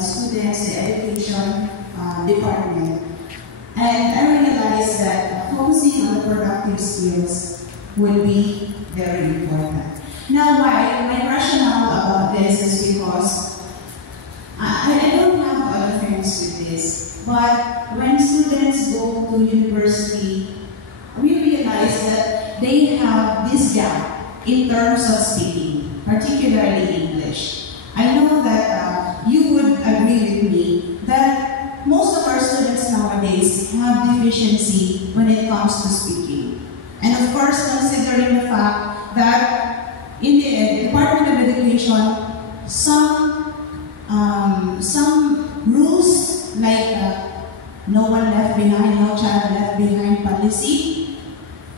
students, the education department. And I realized that focusing on the productive skills would be very important. Now, why? My rationale about this is because I don't have other friends with this, but when students go to university, we realize that they have this gap in terms of speaking, particularly English. I know that you would agree with me that most of our students nowadays have deficiency when it comes to speaking. And of course, considering the fact that in the Department of Education, some rules like no one left behind, no child left behind policy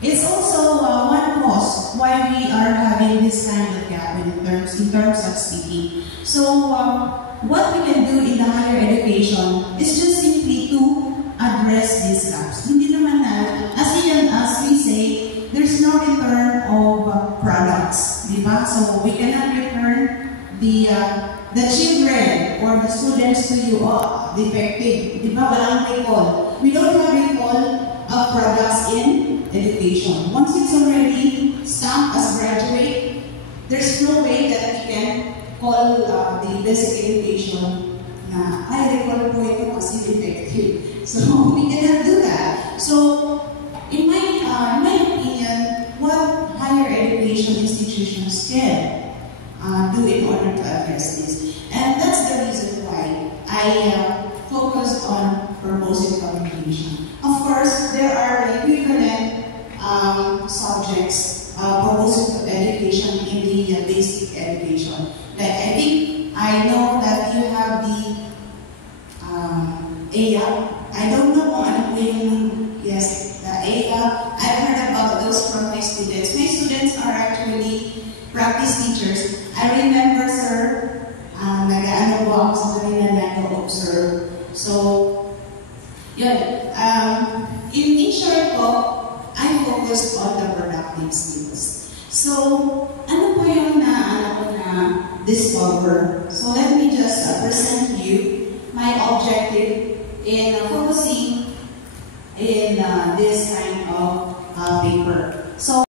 is also one cause why we are having this kind of gap in terms of speaking. So what we can do in the higher education is just simply to address these gaps. Hindi naman na, as we say, there's no return of products, di ba? So we cannot return the children or the students to you, defective, di ba? Walang recall. We don't have recall of products in education. Once it's already stamped as graduate, there's no way that we can call the basic education na, ay, recall po ito kasi defective. So, we cannot do that. So, in my opinion, what higher education institutions can do in order to address this. And that's the reason why I focused on proposing communication. Of course, there are equivalent subjects proposing education in the basic education. Like I know that you have the AIA. I don't know kung ano po yung, yes, the AIA. I've heard about those from my students. My students are actually practice teachers. I remember, sir, nag-ano po ako sa kanila nag-observe. So, yun. In short po, I focused on the productive skills. So, ano po yung discover? So, let me just present you my objective in focusing in this kind of paper. So,